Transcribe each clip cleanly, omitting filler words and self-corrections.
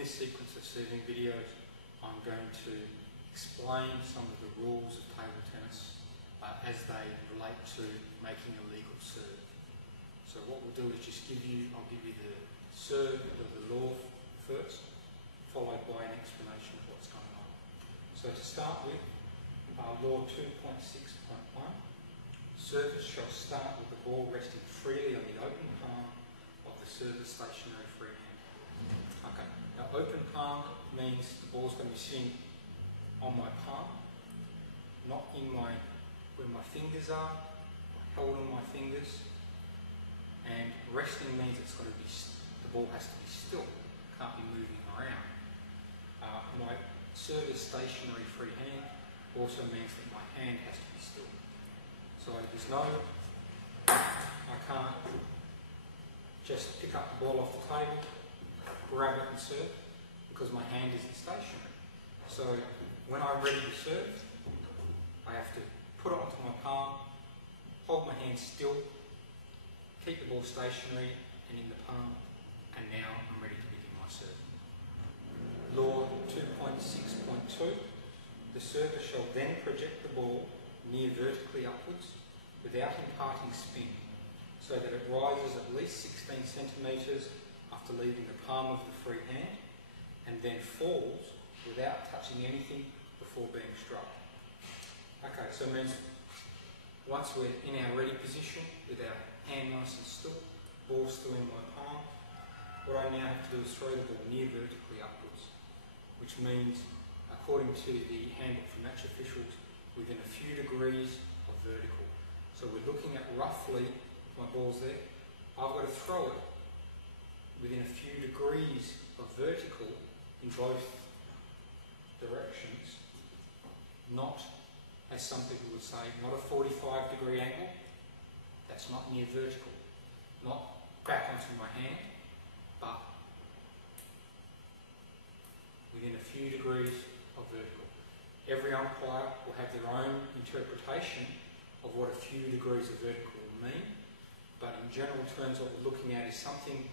this sequence of serving videos, I'm going to explain some of the rules of table tennis as they relate to making a legal serve. So what we'll do is I'll give you the serve or the law first, followed by an explanation of what's going on. So to start with, law 2.6.1, service shall start with the ball resting freely on the open palm of the server's stationary free hand. Okay, now open palm means the ball's going to be sitting on my palm, not in where my fingers are, held on my fingers. And resting means the ball has to be still, can't be moving around. My server's stationary free hand also means that my hand has to be still. So I can't just pick up the ball off the table, grab it and serve, because my hand isn't stationary. So when I'm ready to serve, I have to put it onto my palm, hold my hand still, keep the ball stationary and in the palm, and now I'm ready to begin my serve. Law 2.6.2, the server shall then project the ball near vertically upwards without imparting spin, so that it rises at least 16 centimetres after leaving the palm of the free hand, and then falls without touching anything before being struck. Okay, so it means once we're in our ready position with our hand nice and still, ball still in my palm, what I now have to do is throw the ball near vertically upwards, which means, according to the handbook for match officials, within a few degrees of vertical. So we're looking at roughly, my ball's there, I've got to throw it within a few degrees of vertical in both directions, not, as some people would say, not a 45-degree angle. That's not near vertical. Not back onto my hand, but within a few degrees of vertical. Every umpire will have their own interpretation of what a few degrees of vertical will mean, but in general terms what we're looking at is something,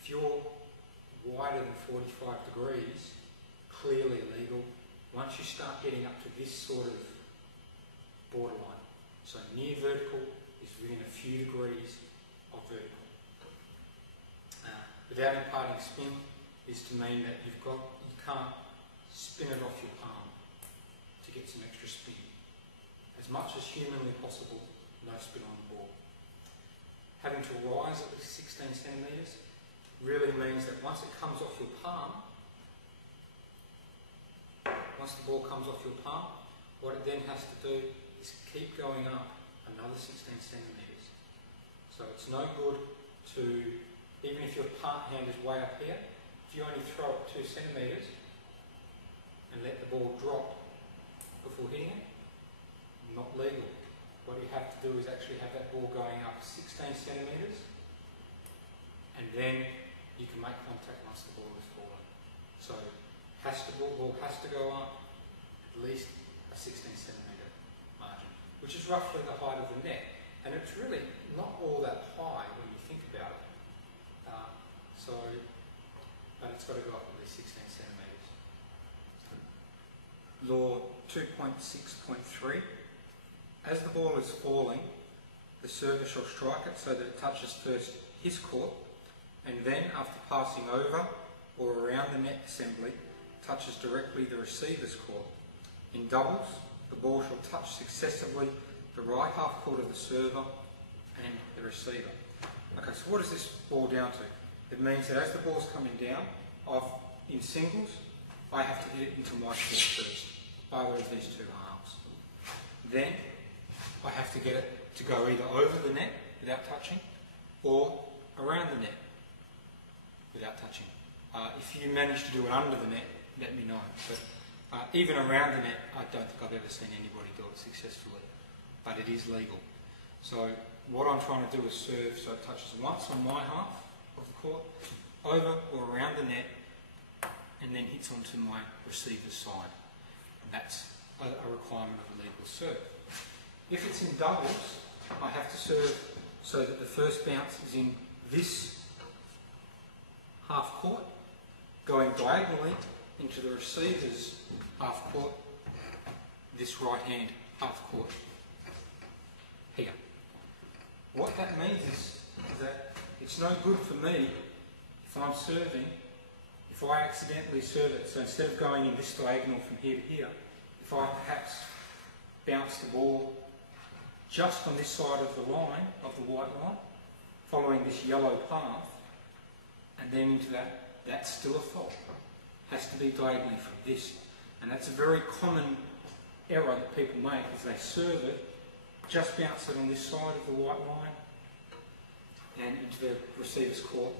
if you're wider than 45 degrees, clearly illegal. Once you start getting up to this sort of borderline, so near vertical is within a few degrees of vertical. Without imparting spin is to mean that you can't spin it off your palm to get some extra spin. As much as humanly possible, no spin on the ball. Having to rise at least 16 centimetres really means that once it comes off your palm, once the ball comes off your palm, what it then has to do is keep going up another 16 centimetres. So it's no good to, even if your hand is way up here, if you only throw it 2 centimetres and let the ball drop before hitting it, not legal. What you have to do is actually have that ball going up 16 centimetres, and then you can make contact once the ball is fallen. So the ball has to go up at least a 16 centimetre margin, which is roughly the height of the net. And it's really not all that high when you think about it. But it's got to go up at least 16 centimetres. Law 2.6.3. As the ball is falling, the server shall strike it so that it touches first his court, and then, after passing over or around the net assembly, touches directly the receiver's court. In doubles, the ball shall touch successively the right half court of the server and the receiver. Okay, so what is this ball down to? It means that as the ball's coming down, in singles, I have to hit it into my court first, either of these two halves. Then, I have to get it to go either over the net without touching, or around the net without touching. If you manage to do it under the net, let me know. But even around the net, I don't think I've ever seen anybody do it successfully. But it is legal. So what I'm trying to do is serve so it touches once on my half of the court, over or around the net, and then hits onto my receiver's side. And that's a requirement of a legal serve. If it's in doubles, I have to serve so that the first bounce is in this half court, going diagonally into the receiver's half court, this right hand half court here. What that means is that it's no good for me if I'm serving, if I accidentally serve it, so instead of going in this diagonal from here to here, if I perhaps bounce the ball just on this side of the line, of the white line, following this yellow path, and then into that, that's still a fault. Has to be diagonally from this. And that's a very common error that people make, is they serve it, just bounce it on this side of the white line, and into the receiver's court.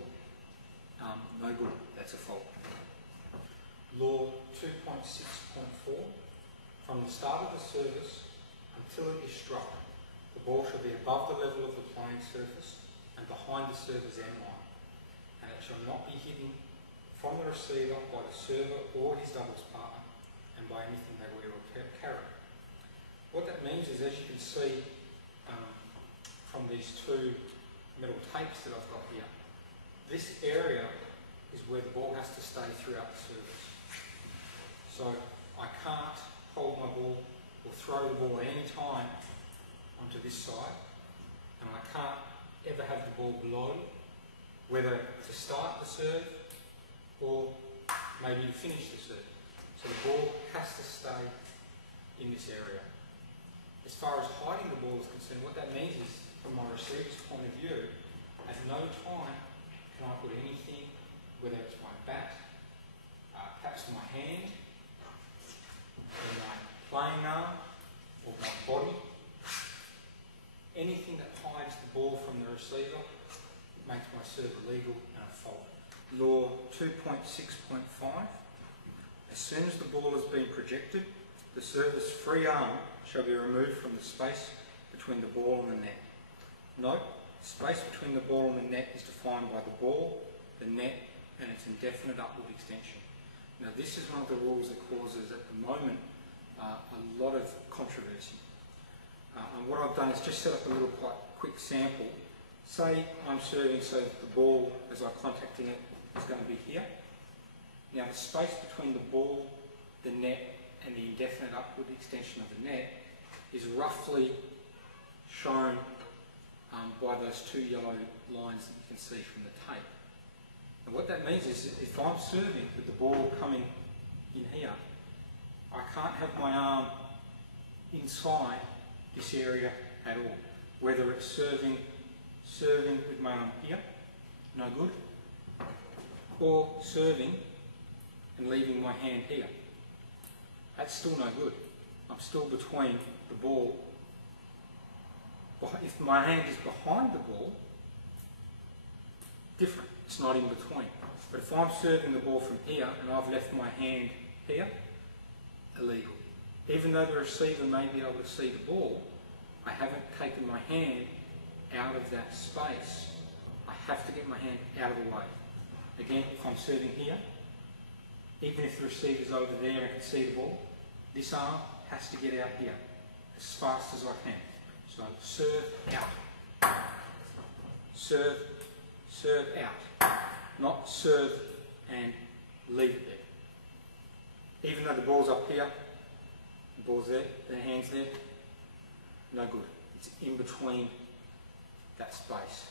No good, that's a fault. Law 2.6.4, from the start of the service until it is struck, the ball shall be above the level of the playing surface and behind the server's end line, and it shall not be hidden from the receiver by the server or his doubles partner, and by anything they wear or carry. What that means is, as you can see from these two metal tapes that I've got here, this area is where the ball has to stay throughout the service. So I can't hold my ball or throw the ball at any time onto this side, and I can't ever have the ball below, whether to start the serve or maybe to finish the serve. So the ball has to stay in this area. As far as hiding the ball is concerned, what that means is, from my receiver's point of view, at no time can I put anything, whether it's my bat, perhaps my hand, or my playing arm, or my body, anything that hides the ball from the receiver makes my serve illegal and a fault. Law 2.6.5, as soon as the ball has been projected, the server's free arm shall be removed from the space between the ball and the net. Note, the space between the ball and the net is defined by the ball, the net, and its indefinite upward extension. Now this is one of the rules that causes, at the moment, a lot of controversy. And what I've done is just set up a little quite quick sample. Say I'm serving so that the ball, as I'm contacting it, is going to be here. Now the space between the ball, the net, and the indefinite upward extension of the net is roughly shown by those two yellow lines that you can see from the tape. And what that means is, if I'm serving with the ball coming in here, I can't have my arm inside this area at all. Whether it's serving with my arm here, no good, or serving and leaving my hand here. That's still no good. I'm still between the ball. If my hand is behind the ball, different, it's not in between. But if I'm serving the ball from here and I've left my hand here, illegal. Even though the receiver may be able to see the ball, I haven't taken my hand out of that space. I have to get my hand out of the way. Again, if I'm serving here, even if the receiver's over there and can see the ball, this arm has to get out here as fast as I can. So serve out. Serve out. Not serve and leave it there. Even though the ball's up here, the ball's there, the hand's there, no good. It's in between that space.